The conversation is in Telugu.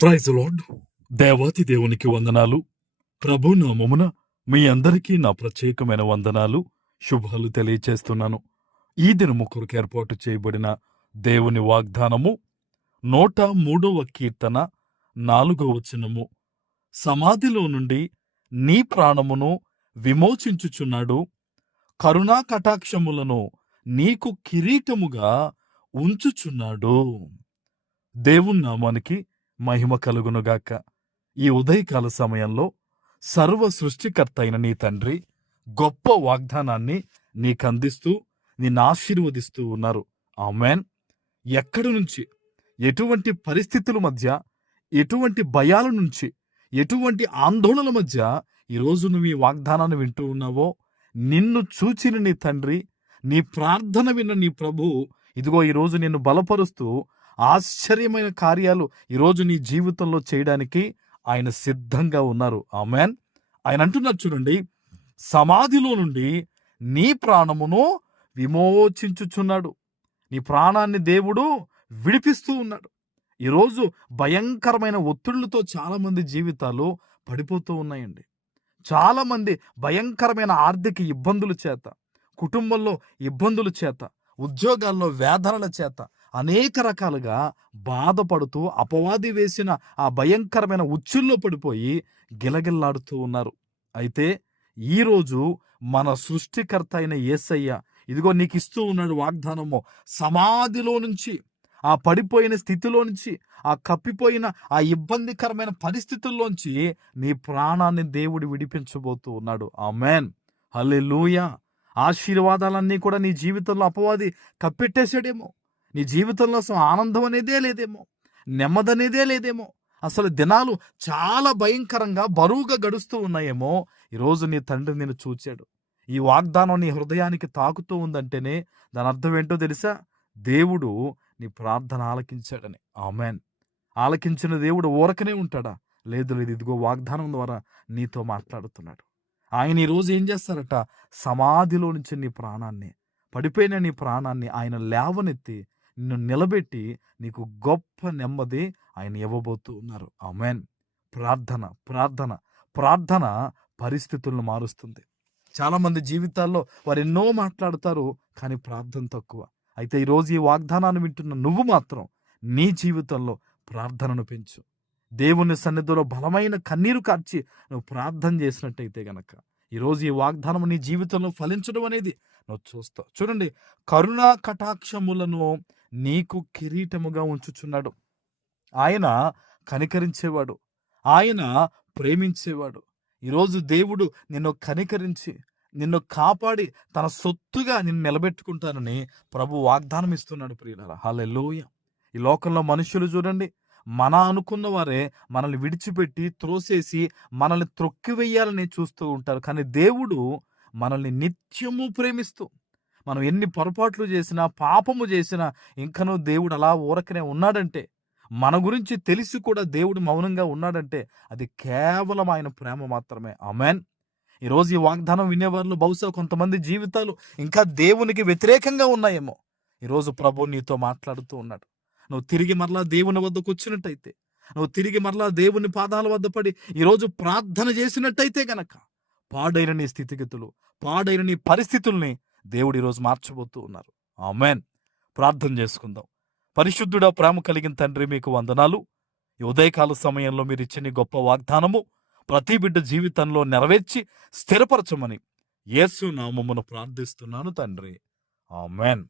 Praise lord. దేవాతి దేవునికి వందనాలు. ప్రభు నామమున మీ అందరికీ నా ప్రత్యేకమైన వందనాలు, శుభాలు తెలియచేస్తున్నాను. ఈ దినము కొరకు ఏర్పాటు చేయబడిన దేవుని వాగ్దానము 103వ కీర్తన 4వ వచనము. సమాధిలో నుండి నీ ప్రాణమును విమోచించుచున్నాడు, కరుణా కటాక్షములను నీకు కిరీటముగా ఉంచుచున్నాడు. దేవుని నామానికి మహిమ కలుగునుగాక. ఈ ఉదయకాల సమయంలో సర్వ సృష్టికర్త అయిన నీ తండ్రి గొప్ప వాగ్దానాన్ని నీకందిస్తూ నిన్ను ఆశీర్వదిస్తూ ఉన్నారు. ఆమేన్. ఎక్కడి నుంచి, ఎటువంటి పరిస్థితుల మధ్య, ఎటువంటి భయాల నుంచి, ఎటువంటి ఆందోళనల మధ్య ఈరోజు నువ్వు ఈ వాగ్దానాన్ని వింటూ ఉన్నావో, నిన్ను చూచిన నీ తండ్రి, నీ ప్రార్థన విన్న నీ ప్రభు ఇదిగో ఈరోజు నిన్ను బలపరుస్తూ ఆశ్చర్యమైన కార్యాలు ఈరోజు నీ జీవితంలో చేయడానికి ఆయన సిద్ధంగా ఉన్నారు. ఆమేన్. ఆయన అంటున్నారు చూడండి, సమాధిలో నుండి నీ ప్రాణమును విమోచించుచున్నాడు. నీ ప్రాణాన్ని దేవుడు విడిపిస్తూ ఉన్నాడు. ఈరోజు భయంకరమైన ఒత్తిళ్లతో చాలా మంది జీవితాలు పడిపోతూ ఉన్నాయండి. చాలా మంది భయంకరమైన ఆర్థిక ఇబ్బందుల చేత, కుటుంబంలో ఇబ్బందుల చేత, ఉద్యోగాల్లో వేదనల చేత అనేక రకాలుగా బాధపడుతూ అపవాది వేసిన ఆ భయంకరమైన ఉచ్చుల్లో పడిపోయి గిలగిల్లాడుతూ ఉన్నారు. అయితే ఈరోజు మన సృష్టికర్త అయిన యేసయ్య ఇదిగో నీకు ఇస్తూ ఉన్నాడు వాగ్దానము. సమాధిలో నుంచి, ఆ పడిపోయిన స్థితిలో నుంచి, ఆ కప్పిపోయిన ఆ ఇబ్బందికరమైన పరిస్థితుల్లోంచి నీ ప్రాణాన్ని దేవుడు విడిపించబోతూ ఉన్నాడు. ఆమేన్. హల్లెలూయా. ఆశీర్వాదాలన్నీ కూడా నీ జీవితంలో అపవాది కప్పెట్టేశాడేమో. నీ జీవితంలో అసలు ఆనందం అనేదే లేదేమో, నెమ్మది అనేదే లేదేమో, అసలు దినాలు చాలా భయంకరంగా బరువుగా గడుస్తూ ఉన్నాయేమో. ఈరోజు నీ తండ్రి నిన్ను చూచాడు. ఈ వాగ్దానం నీ హృదయానికి తాకుతూ ఉందంటేనే దాని అర్థం ఏంటో తెలుసా? దేవుడు నీ ప్రార్థన ఆలకించాడని. ఆమేన్. ఆలకించిన దేవుడు ఊరకనే ఉంటాడా? లేదు లేదు. ఇదిగో వాగ్దానం ద్వారా నీతో మాట్లాడుతున్నాడు. ఆయన ఈరోజు ఏం చేస్తారట? సమాధిలో నుంచి నీ ప్రాణాన్ని, పడిపోయిన నీ ప్రాణాన్ని ఆయన లేవనెత్తి నిన్ను నిలబెట్టి నీకు గొప్ప నెమ్మది ఆయన ఇవ్వబోతూ ఉన్నారు. ఆమేన్. ప్రార్థన ప్రార్థన ప్రార్థన పరిస్థితులను మారుస్తుంది. చాలామంది జీవితాల్లో వారు ఎన్నో మాట్లాడతారు, కానీ ప్రార్థన తక్కువ. అయితే ఈరోజు ఈ వాగ్దానాన్ని వింటున్న నువ్వు మాత్రం నీ జీవితంలో ప్రార్థనను పెంచు. దేవుని సన్నిధిలో బలమైన కన్నీరు కార్చి నువ్వు ప్రార్థన చేసినట్టయితే గనక ఈరోజు ఈ వాగ్దానం నీ జీవితంలో ఫలించడం అనేది నువ్వు చూస్తావు. చూడండి, కరుణా కటాక్షములను నీకు కిరీటముగా ఉంచుచున్నాడు. ఆయన కనికరించేవాడు, ఆయన ప్రేమించేవాడు. ఈరోజు దేవుడు నిన్ను కనికరించి, నిన్ను కాపాడి తన సొత్తుగా నిన్ను నిలబెట్టుకుంటానని ప్రభు వాగ్దానం ఇస్తున్నాడు. ప్రియులారా, హల్లెలూయా. ఈ లోకంలో మనుషులు చూడండి, మన అనుకున్న వారే మనల్ని విడిచిపెట్టి త్రోసేసి మనల్ని త్రొక్కివేయాలని చూస్తూ ఉంటారు. కానీ దేవుడు మనల్ని నిత్యము ప్రేమిస్తూ, మనం ఎన్ని పొరపాట్లు చేసినా, పాపము చేసినా ఇంకనూ దేవుడు అలా ఊరకనే ఉన్నాడంటే, మన గురించి తెలిసి కూడా దేవుడు మౌనంగా ఉన్నాడంటే అది కేవలం ఆయన ప్రేమ మాత్రమే. ఆమేన్. ఈరోజు ఈ వాగ్దానం వినేవాళ్ళు బహుశా కొంతమంది జీవితాలు ఇంకా దేవునికి వ్యతిరేకంగా ఉన్నాయేమో. ఈరోజు ప్రభు నీతో మాట్లాడుతూ ఉన్నాడు. నువ్వు తిరిగి మరలా దేవుని వద్దకు వచ్చినట్టయితే, నువ్వు తిరిగి మరలా దేవుని పాదాల వద్ద పడి ఈరోజు ప్రార్థన చేసినట్టయితే గనక పాడైన నీ స్థితిగతులు, పాడైన నీ పరిస్థితుల్ని దేవుడు ఈరోజు మార్చబోతూ ఉన్నారు. ఆమేన్. ప్రార్థన చేసుకుందాం. పరిశుద్ధుడా, ప్రేమ కలిగిన తండ్రి, మీకు వందనాలు. ఈ ఉదయకాల సమయంలో మీరు ఇచ్చిన గొప్ప వాగ్దానము ప్రతి బిడ్డ జీవితంలో నెరవేర్చి స్థిరపరచమని యేసు నామమున ప్రార్థిస్తున్నాను తండ్రి. ఆమేన్.